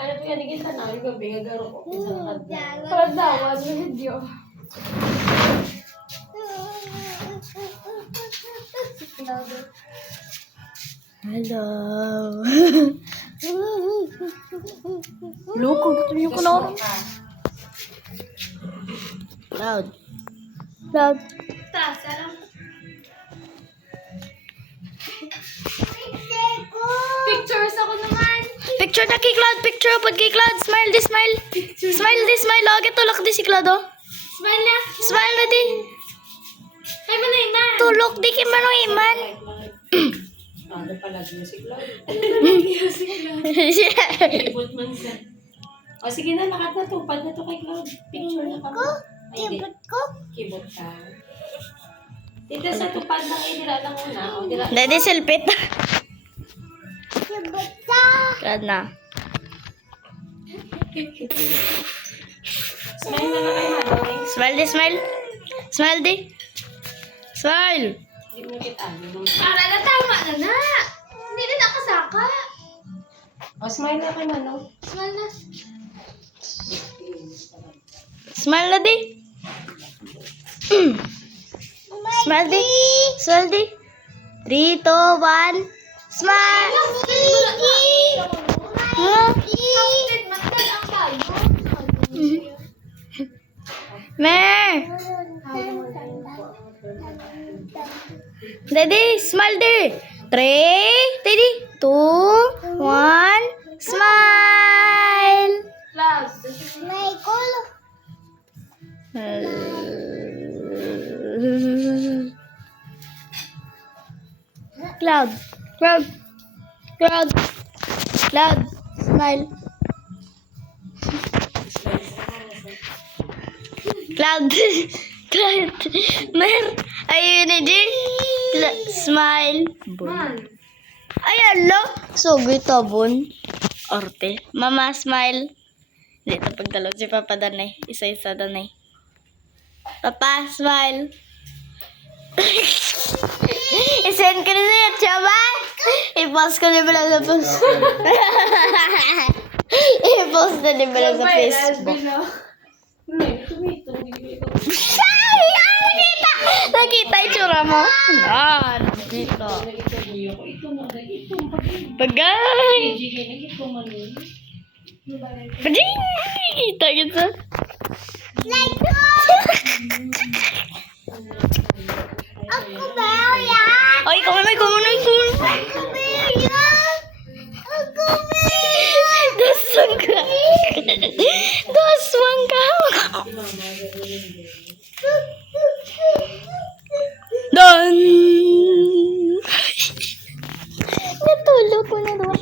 Ano to yan, naging tanaw yung gabi, gagaro ko. Pagdawan ng video. Hello. Loko, tuloy ko na. Loud. Loud. Pictures ako naman. Picture na kay Cloud. Picture po kay Cloud. Smile di smile. Smile di smile. Lagi tulak di si Cloud oh. Smile na. Smile na di. Ay, manay na. Tulok di kay Manoy Iman. Ano pala, music lang. Yeah. Keyboard man siya. O sige na, nakatupad na to kay Cloud. Picture na kami. Keyboard ko? Keyboard ka. Dito sa tupad lang, dira lang muna. O, dira. Daddy silpit. Keyboard ka. Cloud na. Smile na lang kayo, Manoy. Smile di smile. Smile di. Smile. Hindi mo kita. Para na tama na na. Hindi na nakasaka. O, smile na kay Manoy. Smile na. Smile na di. Smile di. Smile di. 3, 2, 1. Smile. Kapit, matag ang tayo. Mer. Daddy, smile di. 3, Daddy. 2, 1. Smile. Cloud. Cloud. Cloud. Cloud. Cloud. Smile. Cloud. Cloud. Mer. Ayun ni Di. Smile. Man. Ayan lo. Sugoy tabon. Orte. Mama, smile. Dito pagdalog si Papa Danay. Isa-isa Danay. Papa, smile. I-send ko na sa'yo, Chaba. I-post ko na pala sa post. I-post na din pala sa Facebook. Ay! Nakita! Nakita yung tsura mo? Nakita. Bagay! Paging! Kita kita. Ako ba yan? Ay, kumunay, kumunay, kumunay. Ako ba yan? Ako ba yan? Daswang ka. Daswang ka. Don! Natulog ko na doon.